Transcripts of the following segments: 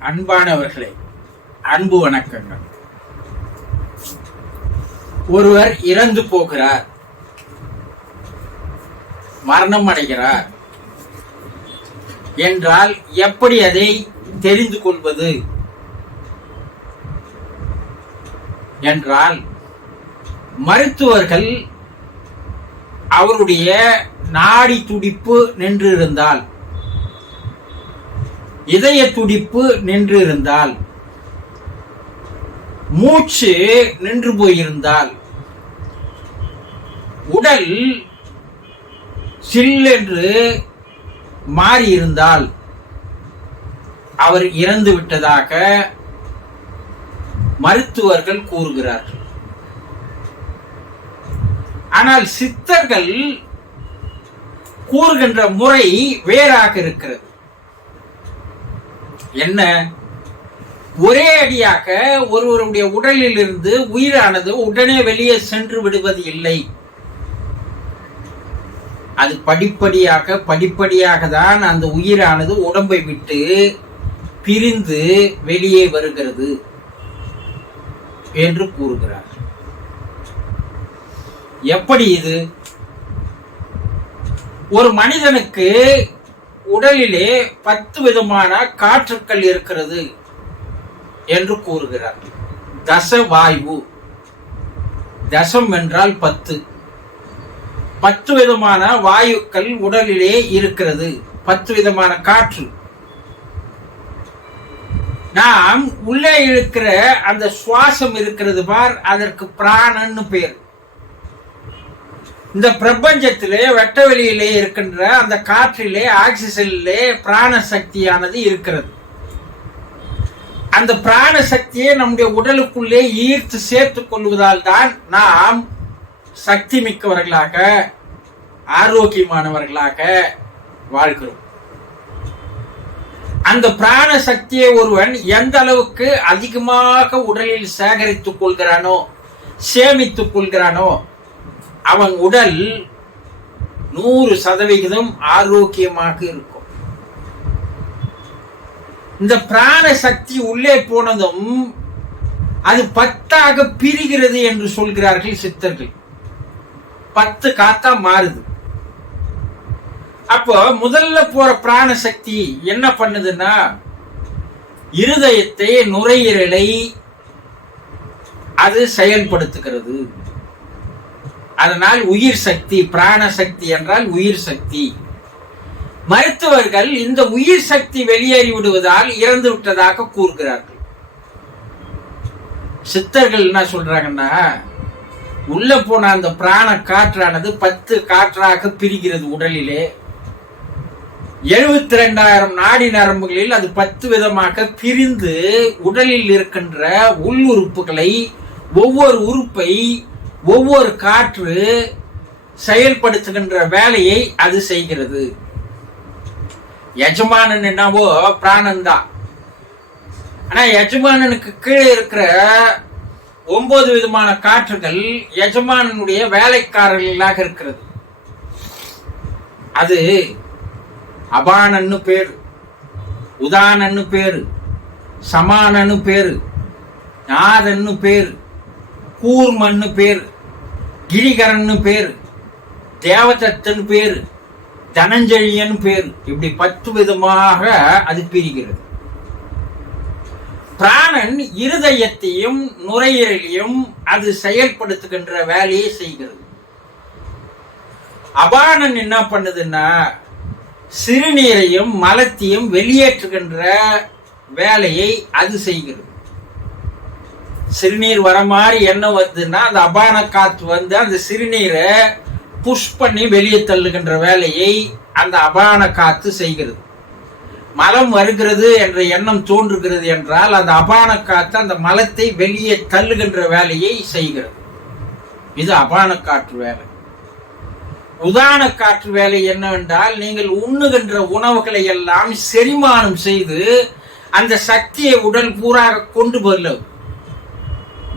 அன்பானவர்களே அன்பு வணக்கங்கள். ஒருவர் இறந்து போகிறார். மரணம் அடைகிறார். என்றால் எப்படி அதை தெரிந்து கொள்வது? என்றால் மருத்துவர்கள் அவருடைய நாடி துடிப்பு நின்றிருந்தால் இதய துடிப்பு நின்று இருந்தால் மூச்சு நின்று போயிருந்தால் உடல் சில்லென்று மாறியிருந்தால் அவர் இறந்து விட்டதாக மருத்துவர்கள் கூறுகிறார்கள். ஆனால் சித்தர்கள் கூறுகின்ற முறை வேறாக இருக்கிறது. என்ன? ஒரே அடியாக ஒருவருடைய உடலில் இருந்து உயிரானது உடனே வெளியே சென்று விடுவது இல்லை. அது படிப்படியாக படிப்படியாக தான் அந்த உயிரானது உடம்பை விட்டு பிரிந்து வெளியே வருகிறது என்று கூறுகிறார். எப்படி இது? ஒரு மனிதனுக்கு உடலிலே பத்து விதமான காற்றுக்கள் இருக்கிறது என்று கூறுகிறார். தசவாயு. தசம் என்றால் பத்து. பத்து விதமான வாயுக்கள் உடலிலே இருக்கிறது. பத்து விதமான காற்று. நாம் உள்ளே இருக்கிற அந்த சுவாசம் இருக்கிறது பார் அதற்கு பிராணன்னு பேர். இந்த பிரபஞ்சத்திலே வெட்ட வெளியிலே இருக்கின்ற அந்த காற்றிலே ஆக்சிஜனிலே பிராண சக்தியானது இருக்கிறது. அந்த பிராண சக்தியை நம்முடைய உடலுக்குள்ளே ஈர்த்து சேர்த்துக் கொள்வதால் தான் நாம் சக்தி மிக்கவர்களாக ஆரோக்கியமானவர்களாக வாழ்கிறோம். அந்த பிராண சக்தியை ஒருவன் எந்த அளவுக்கு அதிகமாக உடலில் சேகரித்துக் கொள்கிறானோ சேமித்துக் கொள்கிறானோ அவன் உடல் நூறு சதவிகிதம் ஆரோக்கியமாக இருக்கும். இந்த பிராண சக்தி உள்ளே போனதும் அது பத்தாக பிரிகிறது என்று சொல்கிறார்கள் சித்தர்கள். பத்து காத்தா மாறுது. அப்போ முதல்ல போற பிராண சக்தி என்ன பண்ணுதுன்னா இருதயத்தை நுரையீரலை அது செயல்படுத்துகிறது. அதனால் உயிர் சக்தி பிராண சக்தி என்றால் உயிர் சக்தி. மருத்துவர்கள் இந்த உயிர் சக்தி வெளியேறி விடுவதால் இறந்து விட்டதாக கூறுகிறார்கள். சித்தர்கள் என்ன சொல்றாங்கன்னா உள்ள போன அந்த பிராண காற்றானது பத்து காற்றாக பிரிகிறது உடலிலே. எழுபத்தி ரெண்டாயிரம் நாடி நரம்புகளில் அது பத்து விதமாக பிரிந்து உடலில் இருக்கின்ற உள் உறுப்புகளை ஒவ்வொரு உறுப்பை ஒவ்வொரு காற்று செயல்படுத்துகின்ற வேலையை அது செய்கிறது. எஜமானன் என்னவோ பிராணன் தான் ஆனா எஜமானனுக்கு கீழே இருக்கிற ஒன்பது விதமான காற்றுகள் எஜமானனுடைய வேலைக்காரர்களாக இருக்கிறது. அது அபானன்னு பேரு உதானன்னு பேரு சமானன்னு பேரு நாதன்னு பேரு கூர்மன்னு பேர் கிரிகரன்னு பேர் தேவதத்தன் பேர் தனஞ்செழியன் பேர். இப்படி பத்து விதமாக அது பிரிகிறது. பிராணன் இருதயத்தையும் நுரையீரலையும் அது செயல்படுத்துகின்ற வேலையை செய்கிறது. அபானன் என்ன பண்ணுதுன்னா சிறுநீரையும் மலத்தையும் வெளியேற்றுகின்ற வேலையை அது செய்கிறது. சிறுநீர் வர மாதிரி என்ன வருதுன்னா அந்த அபான காத்து வந்து அந்த சிறுநீரை புஷ் பண்ணி வெளியே தள்ளுகின்ற வேலையை அந்த அபான காத்து செய்கிறது. மலம் வருகிறது என்ற எண்ணம் தோன்றுகிறது என்றால் அந்த அபான காத்து அந்த மலத்தை வெளியே தள்ளுகின்ற வேலையை செய்கிறது. இது அபான காற்று வேலை. உதான காற்று வேலை என்னவென்றால் நீங்கள் உண்ணுகின்ற உணவுகளை எல்லாம் செரிமானம் செய்து அந்த சக்தியை உடல் பூராக கொண்டு வரல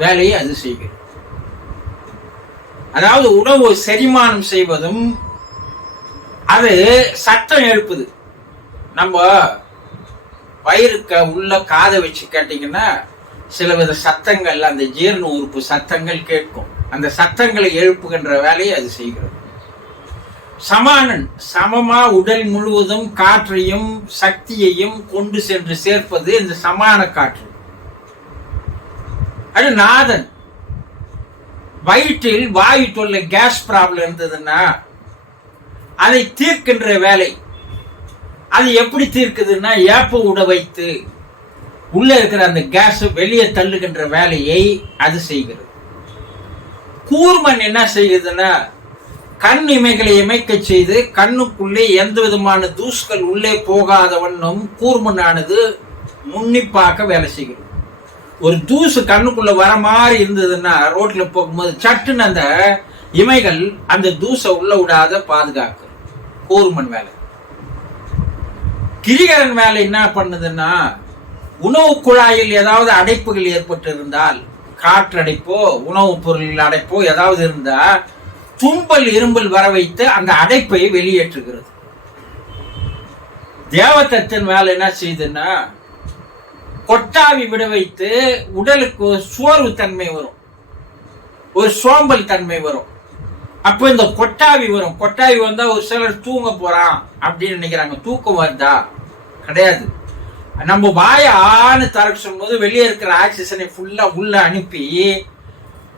வேலையை அது செய்கிறது. அதாவது உணவு செரிமானம் செய்வதும் அது சத்தம் எழுப்புது. நம்ம வயிறுக்க உள்ள காதை வச்சு கேட்டிங்கன்னா சில வித சத்தங்கள் அந்த ஜீரண உறுப்பு சத்தங்கள் கேட்கும். அந்த சத்தங்களை எழுப்புகின்ற வேலையை அது செய்கிறது. சமானன் சமமா உடல் முழுவதும் காற்றையும் சக்தியையும் கொண்டு சென்று சேர்ப்பது இந்த சமான காற்று. அது நாதன் வயிற்றில் வாயு தொல்லை கேஸ் ப்ராப்ளம் இருந்ததுன்னா அதை தீர்க்கின்ற வேலை. அது எப்படி தீர்க்குதுன்னா ஏப்ப உட வைத்து உள்ள இருக்கிற அந்த கேஸ் வெளியே தள்ளுகின்ற வேலையை அது செய்கிறது. கூர்மன் என்ன செய்யுதுன்னா கண் இமைகளை இமைக்க செய்து கண்ணுக்குள்ளே எந்த விதமான தூசுகள் உள்ளே போகாத வண்ணம் கூர்மனானது முன்னிப்பாக வேலை செய்கிறது. ஒரு தூசு கண்ணுக்குள்ள வர மாதிரி இருந்ததுன்னா ரோட்ல போகும்போது சட்டுன்னு அந்த இமைகள் அந்த தூசை உள்ள விடாத பாதுகாக்கு. கூர்மன் வேலை. கிரிகரன் வேலை என்ன பண்ணுதுன்னா உணவு குழாயில் ஏதாவது அடைப்புகள் ஏற்பட்டு இருந்தால் காற்றடைப்போ உணவுப் பொருள் அடைப்போ ஏதாவது இருந்தா தும்பல் இரும்பல் வர வைத்து அந்த அடைப்பை வெளியேற்றுகிறது. தேவதத்தின் வேலை என்ன செய்யுதுன்னா கொட்டாவி விட வைத்து உடலுக்கு ஒரு சோர்வு தன்மை வரும். ஒரு சோம்பல் தன்மை வரும். அப்போ இந்த கொட்டாவி வரும். கொட்டாவி வந்தா ஒரு சிலர் தூங்க போறான் அப்படின்னு நினைக்கிறாங்க. தூக்கம் வருதா? கிடையாது. நம்ம வாய ஆணு திறக்க சொல்லும்போது வெளியே இருக்கிற ஆக்சிஜனை ஃபுல்லா உள்ள அனுப்பி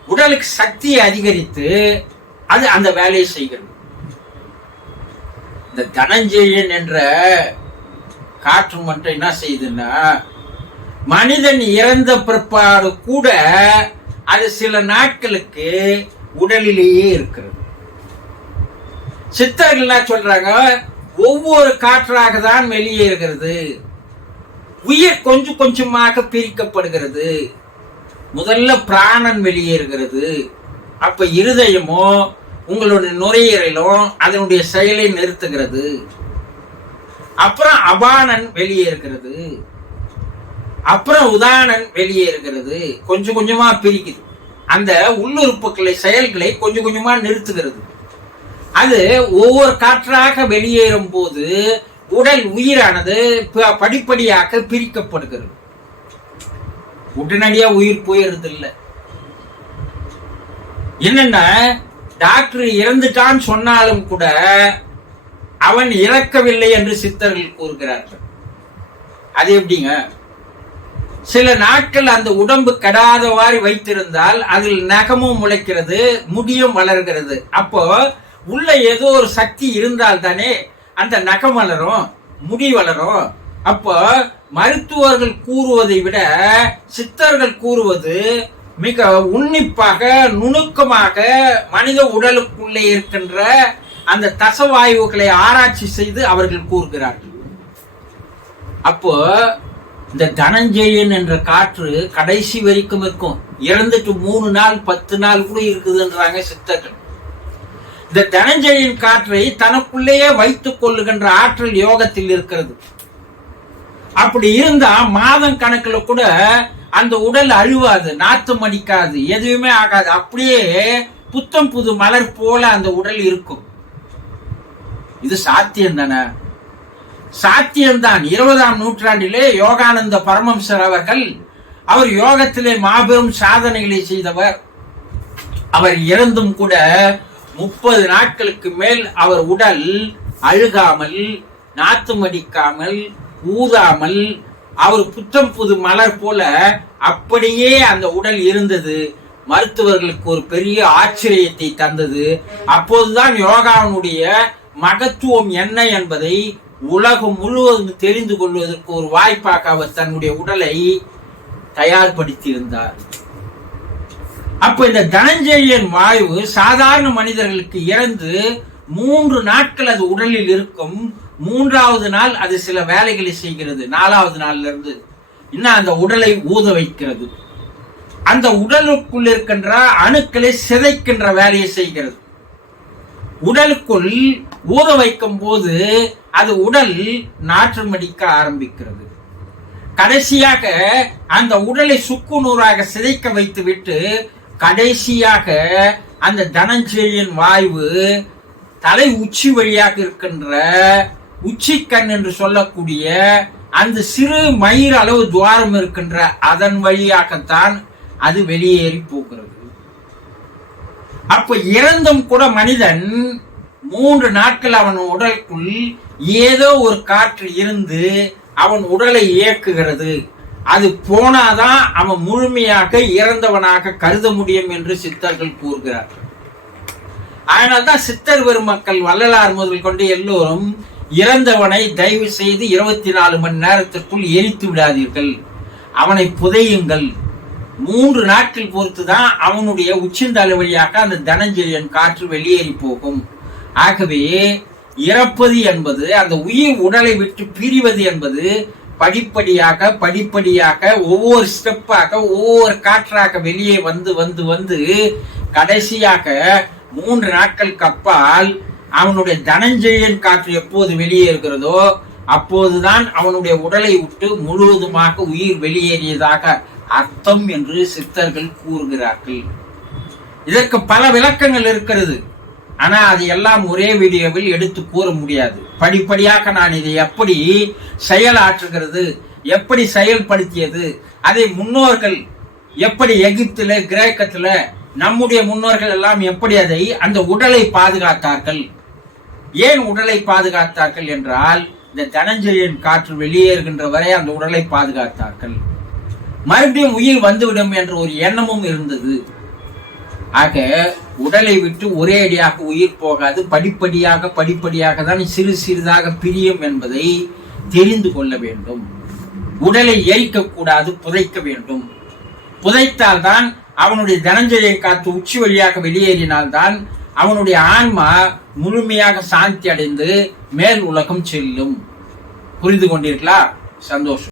உடலுக்கு சக்தியை அதிகரித்து அது அந்த வேலையை செய்கிறது. இந்த தனஞ்செயன் என்ற காற்று மட்டும் என்ன செய்யுதுன்னா மனிதன் இறந்த பிற்பாடு கூட அது சில நாட்களுக்கு உடலிலேயே இருக்கிறது. சித்தர்கள் சொல்றாங்க? ஒவ்வொரு காற்றாக தான் வெளியேறுகிறது உயிர் கொஞ்சம் கொஞ்சமாக பிரிக்கப்படுகிறது. முதல்ல பிராணன் வெளியேறுகிறது அப்ப இருதயமோ உங்களுடைய நுரையீரலும் அதனுடைய செயலை நிறுத்துகிறது. அப்புறம் அபானன் வெளியேறுகிறது அப்புறம் உதானன் வெளியேறுகிறது கொஞ்சம் கொஞ்சமா பிரிக்குது. அந்த உள்ளுறுப்புகளை செயல்களை கொஞ்சம் கொஞ்சமா நிறுத்துகிறது. அது ஒவ்வொரு காற்றாக வெளியேறும் போது உடல் உயிரானது ப- படிப்படியாக பிரிக்கப்படுகிறது. உடனடியா உயிர் போயிடுறது இல்லை என்னன்னா டாக்டர் இறந்துட்டான் சொன்னாலும் கூட அவன் இறக்கவில்லை என்று சித்தர்கள் கூறுகிறார்கள். அது எப்படிங்க? சில நாட்கள் அந்த உடம்பு கெடாதவாறு வைத்திருந்தால் அதில் நகமும் முளைக்கிறது முடியும் வளர்கிறது. அப்போ உள்ள ஏதோ ஒரு சக்தி இருந்தால் தானே அந்த நகம் வளரும் முடி வளரும். அப்போ மருத்துவர்கள் கூறுவதை விட சித்தர்கள் கூறுவது மிக உன்னிப்பாக நுணுக்கமாக மனித உடலுக்குள்ளே இருக்கின்ற அந்த தசவாயுக்களை ஆராய்ச்சி செய்து அவர்கள் கூறுகிறார்கள். அப்போ இந்த தனஞ்செயன் என்ற காற்று கடைசி வரைக்கும் இருக்கும். இறந்துட்டு மூணு நாள் பத்து நாள் கூட இருக்குதுன்றாங்க சித்தர்கள். இந்த தனஞ்செயன் காற்றை தனக்குள்ளேயே வைத்துக் கொள்ளுகின்ற ஆற்றல் யோகத்தில் இருக்கிறது. அப்படி இருந்தா மாதம் கணக்குல கூட அந்த உடல் அழுவாது நாத்தம் அடிக்காது எதுவுமே ஆகாது. அப்படியே புத்தம் புது மலர் போல அந்த உடல் இருக்கும். இது சாத்தியம் தானே? சாத்தியம்தான். இருபதாம் நூற்றாண்டிலே யோகானந்த பரமம்சர் அவர்கள் அவர் யோகத்திலே மாபெரும் சாதனைகளை செய்தவர். அவர் இறந்தும் கூட முப்பது நாட்களுக்கு மேல் அவர் உடல் அழுகாமல் நாத்தம் அடிக்காமல் ஊதாமல் அவர் புத்தம் புது மலர் போல அப்படியே அந்த உடல் இருந்தது. மருத்துவர்களுக்கு ஒரு பெரிய ஆச்சரியத்தை தந்தது. அப்போதுதான் யோகாவினுடைய மகத்துவம் என்ன என்பதை உலகம் முழுவதும் தெரிந்து கொள்வதற்கு ஒரு வாய்ப்பாக அவர் தன்னுடைய உடலை தயார்படுத்தி இருந்தார் அப்ப இந்த தனஞ்செயன் வாயு சாதாரண மனிதர்களுக்கு இறந்து மூன்று நாட்கள் அது உடலில் இருக்கும். மூன்றாவது நாள் அது சில வேலைகளை செய்கிறது. நாலாவது நாள்ல இருந்து இன்னும் அந்த உடலை ஊத வைக்கிறது. அந்த உடலுக்குள் இருக்கின்ற அணுக்களை சிதைக்கின்ற வேலையை செய்கிறது. உடலுக்குள் ஊத வைக்கும் போது அது உடல் நாற்றம் அடிக்க ஆரம்பிக்கிறது. கடைசியாக அந்த உடலை சுக்கு நூறாக சிதைக்க வைத்துவிட்டு கடைசியாக அந்த தனஞ்செழியன் வாய்வு தலை உச்சி வழியாக இருக்கின்ற உச்சிக்கண் என்று சொல்லக்கூடிய அந்த சிறு மயிர் அளவு துவாரம் இருக்கின்ற அதன் வழியாகத்தான் அது வெளியேறி போகிறது. அப்ப இறந்தும் கூட மனிதன் மூன்று நாட்கள் அவன் உடலுக்குள் ஏதோ ஒரு காற்று இருந்து அவன் உடலை இயக்குகிறது. அது போனாதான் அவன் முழுமையாக இறந்தவனாக கருத முடியும் என்று சித்தர்கள் கூறுகிறார்கள் அதனால்தான் சித்தர் பெருமக்கள் வள்ளலார் முதல் கொண்டு எல்லோரும் இறந்தவனை தயவு செய்து இருபத்தி நாலு மணி நேரத்திற்குள் எரித்து விடாதீர்கள். அவனை புதையுங்கள். மூன்று நாட்கள் பொறுத்து தான் அவனுடைய உச்சிந்தலை வழியாக அந்த தனஞ்செழியன் காற்று வெளியேறி போகும். ஆகவே இறப்பது என்பது அந்த உயிர் உடலை விட்டு பிரிவது என்பது படிப்படியாக படிப்படியாக ஒவ்வொரு ஸ்டெப்பாக ஒவ்வொரு காற்றாக வெளியே வந்து வந்து வந்து கடைசியாக மூன்று நாட்களுக்கு அப்பால் அவனுடைய தனஞ்செழியன் காற்று எப்போது வெளியேறுகிறதோ அப்போதுதான் அவனுடைய உடலை விட்டு முழுவதுமாக உயிர் வெளியேறியதாக அர்த்தம் என்று சித்தர்கள் கூறுகிறார்கள். இதற்கு பல விளக்கங்கள் இருக்கிறது. ஆனா அது எல்லாம் ஒரே வீடியோவில் எடுத்து கூற முடியாது. படிப்படியாக நான் இதை எப்படி செயலாற்றுகிறது எப்படி செயல்படுத்தியது அதை முன்னோர்கள் எப்படி எகிப்துல கிரேக்கத்துல நம்முடைய முன்னோர்கள் எல்லாம் எப்படி அதை அந்த உடலை பாதுகாத்தார்கள்? ஏன் உடலை பாதுகாத்தார்கள் என்றால் இந்த தனஞ்செழியன் காற்று வெளியேறுகின்ற வரை அந்த உடலை பாதுகாத்தார்கள். மறுபடியும் உயிர் வந்துவிடும் என்ற ஒரு எண்ணமும் இருந்தது. ஆக உடலை விட்டு ஒரே அடியாக உயிர் போகாது. படிப்படியாக படிப்படியாக தான் சிறு சிறிதாக பிரியும் என்பதை தெரிந்து கொள்ள வேண்டும். உடலை எரிக்கக்கூடாது புதைக்க வேண்டும். புதைத்தால்தான் அவனுடைய தனஞ்சலியை காத்து உச்சி வழியாக வெளியேறினால்தான் அவனுடைய ஆன்மா முழுமையாக சாந்தி அடைந்து மேல் உலகம் செல்லும். புரிந்து கொண்டீர்களா? சந்தோஷம்.